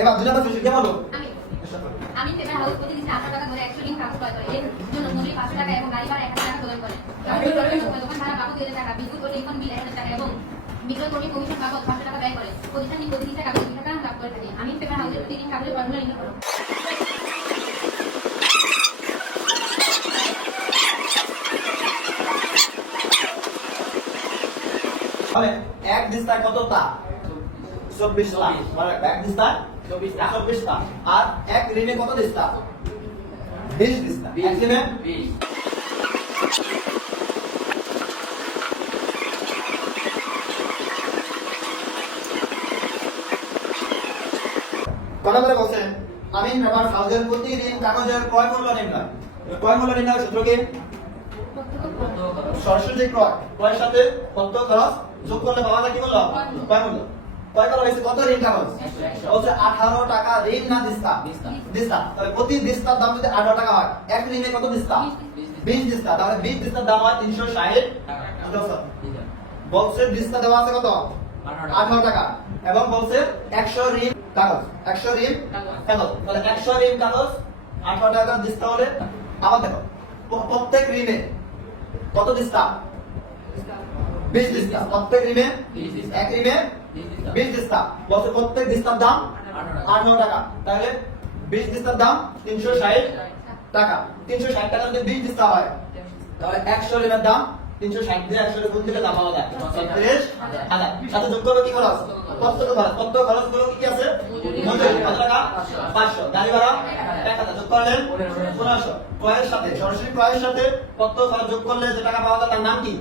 এবার 2 নম্বর সুযোগ কে বলো? আমি পেপার হাউস প্রতিদিন 800 টাকা করে 100 দিন কাজ করে এর জন্য মজুরি 500 টাকা এবং গাড়ি ভাড়া 1000 টাকা প্রদান করে। দোকান ভাড়া বাবদ 2000 টাকা, বিদ্যুৎ ও টেলিফোন বিল 1000 টাকা এবং বিক্রয় কর্মী কমিশন বাবদ 500 টাকা ব্যয় করে। প্রতিষ্ঠানটি প্রতিদিন কাগজ 2 টাকা লাভ করে থাকে। আমি পেপার হাউসের প্রতিদিন কাগজের ফর্মুলা নির্ণয় করব। তাহলে এক দিস্তা কত তা? 24 টা। মানে এক দিস্তা 24 টা। আর এক ঋণে কত দিস্তা? 20 দিস্তা। এক ঋণে 20। কোন নম্বরে বলছেন আমিন পেপার হাউসের প্রতিদিন কাগজের ক্রয় মূল্য নির্ণয়। ক্রয় মূল্য নির্ণয় সূত্র কি? সরাসরি ক্রয়, ক্রয়ের সাথে কত খরচ যোগ করলে পাওয়া যায় কি বললাম? ক্রয় মূল্য। ক্রয় করা হয়েছে কত ঋণ কাগজ? বলছে 18 টাকা ঋণ না দিস্তা? দিস্তা। তাহলে প্রতি দিস্তার দাম যদি 18 টাকা হয়, এক ঋণে কত দিস্তা? 20 দিস্তা। তাহলে 20 দিস্তার দাম হয় 360 টাকা। বলছে দিস্তা দেওয়া আছে কত? 18 টাকা। এবং বলছে 100 ঋণ কাগজ, 100 ঋণ কাগজ। তাহলে 100 ঋণ কাগজ 18 টাকা দিস্তা হলে আবার দেখো প্রত্যেক ঋণে কত দিস্তা? 20 দিস্তা। প্রত্যেক ঋণে 20 দিস্তা। এক ঋণে 20 দিস্তা। বলছে প্রত্যেক দিস্তার দাম 18 টাকা। তাহলে 20 দিস্তার দাম 360 টাকা। 360 টাকা যদি 20 দিস্তা হয় তাহলে 100 ঋণের দাম 360 দিয়ে 100 গুণ দিলে দাম পাওয়া যায় 36,000। সাথে যোগ করবে কি খরচ? প্রত্যেক খরচ। প্রত্যেক খরচগুলো কি কি আছে? মজুরি কত টাকা? 500। গাড়ি ভাড়া 1000 যোগ করলে 1500। ক্রয়ের সাথে সরাসরি ক্রয়ের সাথে প্রত্যেক খরচ যোগ করলে যে টাকা পাওয়া যায় তার নাম কি?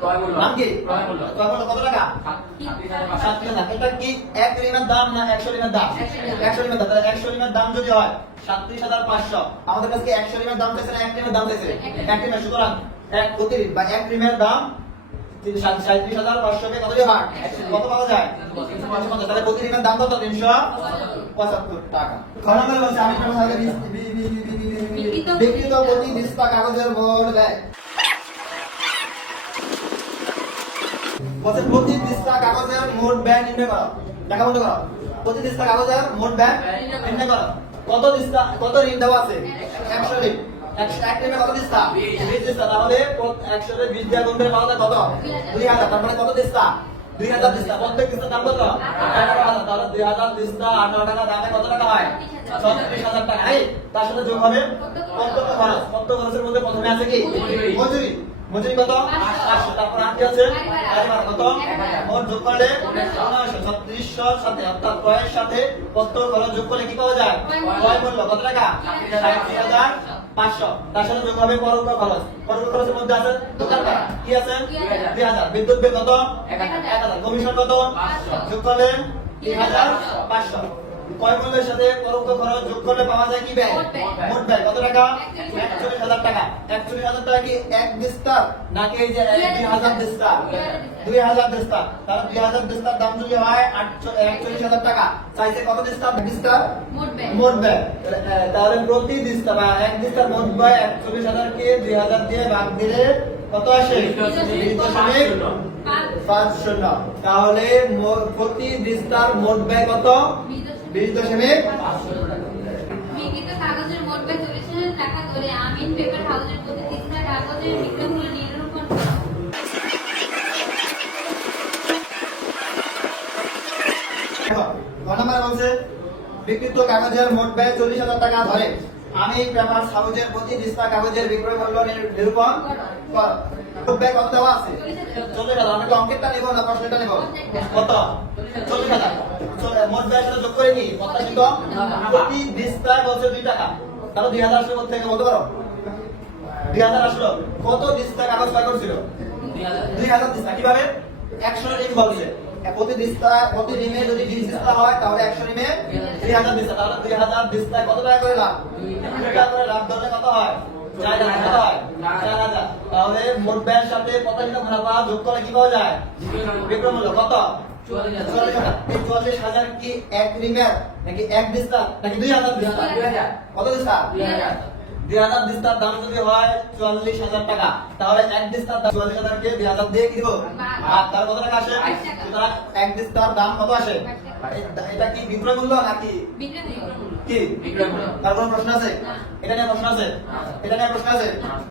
ক্রয় মূল্য। নাম কি? ক্রয় মূল্য। ক্রয় মূল্য কত টাকা? 37,000। এটা কি এক ঋণের দাম না 100 ঋণের দাম? 100 ঋণের দাম। তাহলে 100 ঋণের দাম যদি হয় 37,500, আমাদের কাছে কি 100 ঋণের দাম চাইছে না এক ঋণের দাম চাইছে? এক ঋণের। সুতরাং এক প্রতি ঋণ বা এক ঋণের দাম 37,500 কে কত দিয়ে ভাগ? কত পাওয়া যায়? 350। তাহলে প্রতি ঋণের দাম কত? 375 টাকা। ঘর নম্বরে বলছে আমি পেপার হাউসে বিক্রিত প্রতি দিস্তা কাগজের মোট ব্যয়। বলছে প্রতি দিস্তা কাগজের মোট ব্যয় নির্ণয় করো। লেখা বন্ধ করো। প্রতি দিস্তা কাগজের মোট ব্যয় নির্ণয় করো। কত দিস্তা, কত ঋণ দেওয়া আছে? 100 ঋণ। 100 এক ঋণে কত দিস্তা? 20 দিস্তা। তাহলে 100 রে 20 দিয়ে গুণ করে পাওয়া যায় কত? 2000। তার মানে কত দিস্তা? 2000 দিস্তা। প্রত্যেক দিস্তার দাম কত? 18,000। তাহলে 2000 দিস্তা 18 টাকা দামে কত টাকা হয়? 36,000 টাকা। তার সাথে যোগ হবে প্রত্যেক খরচ। প্রত্যেক খরচের মধ্যে প্রথমে আছে কি? মজুরি। মজুরি কত? 500। তারপর আর কি আছে? গাড়ি ভাড়া কত? মোট যোগ করলে 1500। 3600 সাথে অর্থাৎ ক্রয়ের সাথে প্রত্যেক খরচ যোগ করলে কি পাওয়া যায়? ক্রয় মূল্য কত টাকা? 37,500। তার সাথে যোগ হবে পরোক্ষ খরচ। পরোক্ষ খরচের মধ্যে আছে দোকান ভাড়া কি আছে? 2000। বিদ্যুৎ বিল কত? 1000। কমিশন কত? 500। যোগ করলে 3500। ক্রয় মূল্যের সাথে পরোক্ষ খরচ যোগ করলে পাওয়া যায় কি ব্যয়? মোট ব্যয় কত টাকা? 41,000 টাকা। 41,000 টাকা কি এক দিস্তার নাকি এই যে 2000 দিস্তা? 2000 দিস্তা। তাহলে 2000 দিস্তার দাম যদি হয় 41,000 টাকা, চাইছে কত দিস্তা? দিস্তার মোট ব্যয়। তাহলে প্রতি দিস্তা বা এক দিস্তার মোট ব্যয় 41,000 কে 2000 দিয়ে ভাগ দিলে কত আসে? 20.50। তাহলে প্রতি দিস্তার মোট ব্যয় কত? 20.50। বিক্রিত কাগজের মোট ব্যয় 40,000 টাকা ধরে আমিন পেপার হাউসের প্রতি দিস্তা কাগজের বিক্রয় মূল্য নিরূপণ করো। বলছে বিক্রিত কাগজের মোট ব্যয় 40,000 টাকা ধরে আমি পেপার হাউসের প্রতি দিস্তা কাগজের বিক্রয় মূল্য নিরূপণ কর। মোট ব্যয় কত দেওয়া আছে? 40,000। আমি কি অঙ্কেরটা নেব না প্রশ্নটা নেব? কত? 40,000। মোট ব্যয়ের সাথে যোগ করে নি প্রত্যাশিত প্রতি দিস্তায় বলছে 2 টাকা। তাহলে 2000 আসলে কোথা থেকে বলতে পারো? 2000 আসলো কত দিস্তা কাগজ ক্রয় করছিল? 2000 দিস্তা। কিভাবে? 100 ঋণ বলছে। প্রতি দিস্তা প্রতি ঋণে যদি 20 দিস্তা হয় তাহলে 100 ঋণে 2000 দিস্তা। তাহলে 2000 দিস্তায় কত টাকা করে লাভ? 2 টাকা করে লাভ ধরলে কত হয়? 4000। কত হয়? 4000। তাহলে মোট ব্যয়ের সাথে প্রত্যাশিত মুনাফা যোগ করলে কি পাওয়া যায়? বিক্রয় মূল্য কত? 40,000। এই 40,000 কি এক ঋণের নাকি এক দিস্তা নাকি 2000 দিস্তা? 2000। কত দিস্তা? 2000। 2000 দিস্তার দাম যদি হয় 40,000 টাকা, তাহলে এক দিস্তার দাম 44,000 কে 2000 দিয়ে কি দিব? আর তার কত টাকা আসে? সুতরাং এক দিস্তার দাম কত আসে? এটা কি বিক্রয় মূল্য নাকি বিক্রয় মূল্য। কি বিক্রয় মূল্য। তার কোনো প্রশ্ন আছে? না। এটা নিয়ে প্রশ্ন আছে? এটা নিয়ে প্রশ্ন আছে? না।